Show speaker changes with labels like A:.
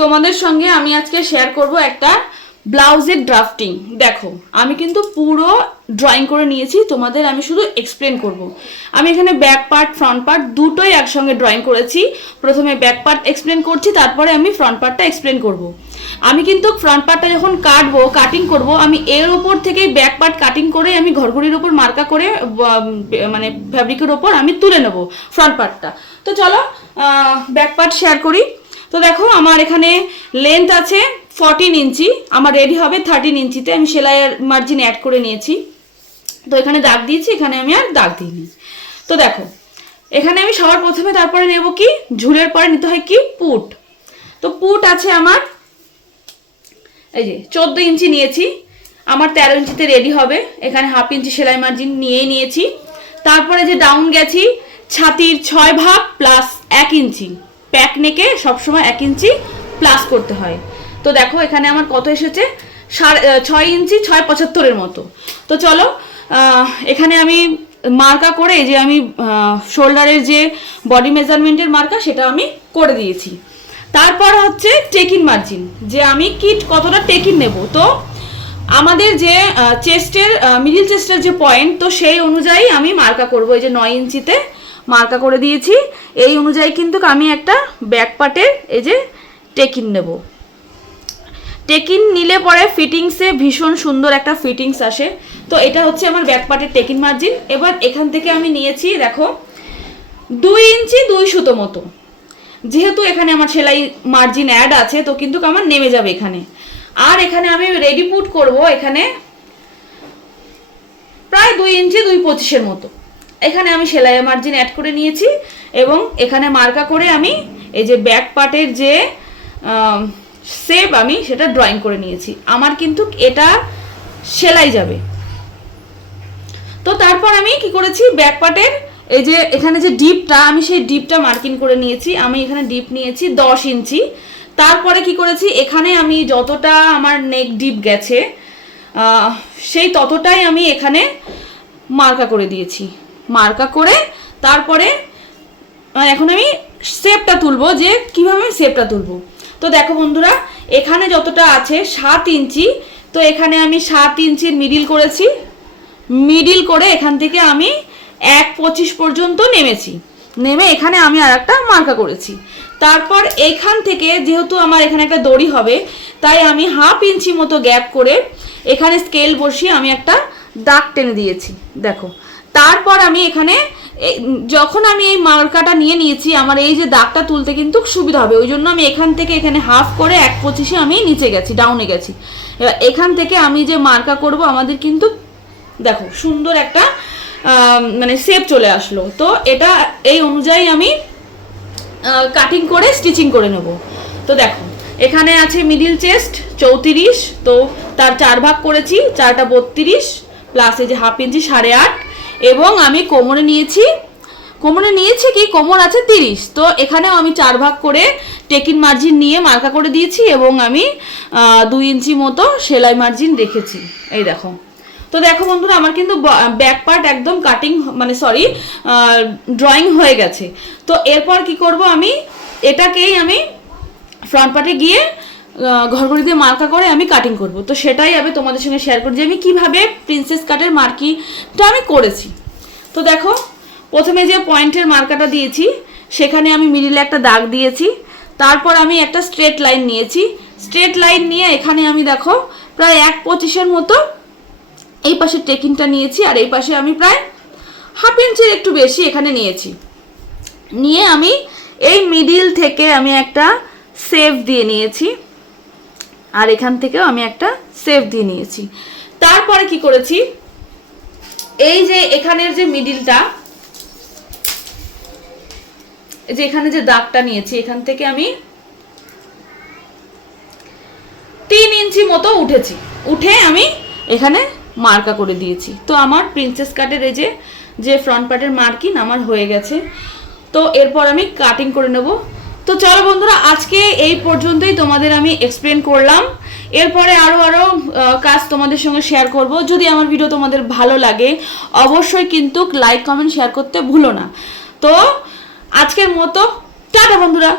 A: তোমাদের সঙ্গে আমি আজকে শেয়ার করব একটা ব্লাউজের ড্রাফটিং দেখো, আমি কিন্তু পুরো ড্রয়িং করে নিয়েছি, তোমাদের আমি শুধু এক্সপ্লেন করব। আমি এখানে ব্যাক পার্ট ফ্রন্ট পার্ট দুটোই একসঙ্গে ড্রয়িং করেছি প্রথমে ব্যাক পার্ট এক্সপ্লেন করছি, তারপরে আমি ফ্রন্ট পার্টটা এক্সপ্লেন করব। আমি কিন্তু ফ্রন্ট পার্টটা যখন কাটবো কাটিং করব, আমি এর ওপর থেকেই ব্যাক পার্ট কাটিং করে আমি ঘরঘড়ির ওপর মার্কা করে মানে ফ্যাব্রিকের ওপর আমি তুলে নেব ফ্রন্ট পার্টটা তো চলো ব্যাক পার্ট শেয়ার করি তো দেখো, আমার এখানে লেন্থ আছে ফর্টিন ইঞ্চি, আমার রেডি হবে থার্টিন ইঞ্চিতে, আমি সেলাইয়ের মার্জিন অ্যাড করে নিয়েছি। তো এখানে দাগ দিয়েছি, এখানে আমি আর দাগ দিইনি। তো দেখো, এখানে আমি সবার প্রথমে তারপরে নেব কি? ঝুলের পরে নিতে হয় কি? পুট। তো পুট আছে আমার, এই যে চোদ্দ ইঞ্চি নিয়েছি, আমার তেরো ইঞ্চিতে রেডি হবে। এখানে হাফ ইঞ্চি সেলাই মার্জিন নিয়েই নিয়েছি। তারপরে যে ডাউন গেছি, ছাতির ছয় ভাগ প্লাস এক ইঞ্চি। প্যাক নেকে সবসময় এক ইঞ্চি প্লাস করতে হয়। তো দেখো এখানে আমার কত এসেছে? সাড়ে ছয় ইঞ্চি, ছয় পঁচাত্তরের মতো। তো চলো এখানে আমি মার্কা করে যে আমি শোল্ডারের যে বডি মেজারমেন্টের মার্কা সেটা আমি করে দিয়েছি। তারপর হচ্ছে টেকিন মার্জিন যে আমি কিট কতটা টেকিন নেব? তো আমাদের যে চেস্টের মিডিল চেস্টের যে পয়েন্ট তো সেই অনুযায়ী আমি মার্কা করব এই যে নয় ইঞ্চিতে। মার্কা করে দিয়েছি। এই অনুযায়ী কিন্তু আমি একটা ব্যাক পার্টের এই যে টেকিন নেব। টেকিন নিলে পরে ফিটিংসে ভীষণ সুন্দর একটা ফিটিংস আসে। তো এটা হচ্ছে আমার ব্যাক পার্টের টেকিন মার্জিন এবার এখান থেকে আমি নিয়েছি, দেখো, দুই ইঞ্চি দুই সুতো মতো। যেহেতু এখানে আমার সেলাই মার্জিন অ্যাড আছে, তো কিন্তু আমার নেমে যাবে এখানে। আর এখানে আমি রেডি পুট করব এখানে প্রায় দুই ইঞ্চি দুই পঁচিশের মতো। এখানে আমি সেলাই মার্জিন অ্যাড করে নিয়েছি এবং এখানে মার্কা করে আমি এই যে ব্যাক পার্টের যে সেপ আমি সেটা ড্রয়িং করে নিয়েছি। আমার কিন্তু এটা সেলাই যাবে। তো তারপর আমি কি করেছি? ব্যাক পার্টের এই যে এখানে যে ডিপটা আমি সেই ডিপটা মার্কিং করে নিয়েছি। আমি এখানে ডিপ নিয়েছি দশ ইঞ্চি। তারপরে কি করেছি? এখানে আমি যতটা আমার নেক ডিপ গেছে সেই ততটাই আমি এখানে মার্কা করে দিয়েছি। মার্কা করে তারপরে এখন আমি শেপটা তুলবো যে কীভাবে আমি শেপটা তুলবো। তো দেখো বন্ধুরা, এখানে যতটা আছে সাত ইঞ্চি, তো এখানে আমি সাত ইঞ্চির মিডিল করেছি। মিডিল করে এখান থেকে আমি এক পঁচিশ পর্যন্ত নেমেছি। নেমে এখানে আমি আর একটা মার্কা করেছি। তারপর এখান থেকে যেহেতু আমার এখানে একটা দড়ি হবে, তাই আমি হাফ ইঞ্চি মতো গ্যাপ করে এখানে স্কেল বসিয়ে আমি একটা দাগ টেনে দিয়েছি। দেখো তারপর আমি এখানে যখন আমি এই মার্কাটা নিয়ে নিয়েছি, আমার এই যে দাগটা তুলতে কিন্তু সুবিধা হবে। ওই জন্য আমি এখান থেকে এখানে হাফ করে এক পঁচিশে আমি নিচে গেছি ডাউনে গেছি। এবার এখান থেকে আমি যে মার্কা করব, আমাদের কিন্তু দেখো সুন্দর একটা মানে শেপ চলে আসলো। তো এটা এই অনুযায়ী আমি কাটিং করে স্টিচিং করে নেব। তো দেখো, এখানে আছে মিডিল চেস্ট চৌত্রিশ, তো তার চার ভাগ করেছি, চারটা বত্রিশ প্লাস এই যে হাফ ইঞ্চি সাড়ে আট এবং আমি কোমরে নিয়েছি কোমরে নিয়েছি কি? কোমর আছে তিরিশ। তো এখানেও আমি চার ভাগ করে টেকিন মার্জিন নিয়ে মার্কা করে দিয়েছি এবং আমি দুই ইঞ্চি মতো সেলাই মার্জিন রেখেছি। এই দেখো। তো দেখো বন্ধুরা, আমার কিন্তু ব্যাক পার্ট একদম কাটিং মানে সরি ড্রয়িং হয়ে গেছে। তো এরপর কি করব আমি? এটাকেই আমি ফ্রন্ট পার্টে গিয়ে ঘরঘড়ি দিয়ে মার্কা করে আমি কাটিং করব। তো সেটাই আমি তোমাদের সঙ্গে শেয়ার করি যে আমি কীভাবে প্রিন্সেস কাটের মার্কিটা আমি করেছি। তো দেখো, প্রথমে যে পয়েন্টের মার্কাটা দিয়েছি, সেখানে আমি মিডিলে একটা দাগ দিয়েছি, তারপর আমি একটা স্ট্রেট লাইন নিয়েছি। স্ট্রেট লাইন নিয়ে এখানে আমি দেখো, প্রায় এক পঁচিশের মতো এই পাশে টেকিংটা নিয়েছি আর এই পাশে আমি প্রায় হাফ ইঞ্চের একটু বেশি এখানে নিয়েছি। নিয়ে আমি এই মিডিল থেকে আমি একটা সেভ দিয়ে নিয়েছি। আর এখান থেকেও আমি একটা সেভ দিয়ে নিয়েছি। তারপরে কি করেছি? এই যে এখানের যে মিডিলটা যে এখানে যে দাগটা নিয়েছি, এখান থেকে আমি তিন ইঞ্চি মতো উঠেছি। উঠে আমি এখানে মার্কা করে দিয়েছি। তো আমার প্রিন্সেস কাটের এই যে যে ফ্রন্ট পার্টের মার্কিং আমার হয়ে গেছে। তো এরপর আমি কাটিং করে নেব। তো চলো বন্ধুরা, আজকে এই পর্যন্তই তোমাদের আমি এক্সপ্লেন করলাম। এরপরে আরও আরও কাজ তোমাদের সঙ্গে শেয়ার করব। যদি আমার ভিডিও তোমাদের ভালো লাগে, অবশ্যই কিন্তু লাইক কমেন্ট শেয়ার করতে ভুলো না। তো আজকের মতো, টাটা বন্ধুরা।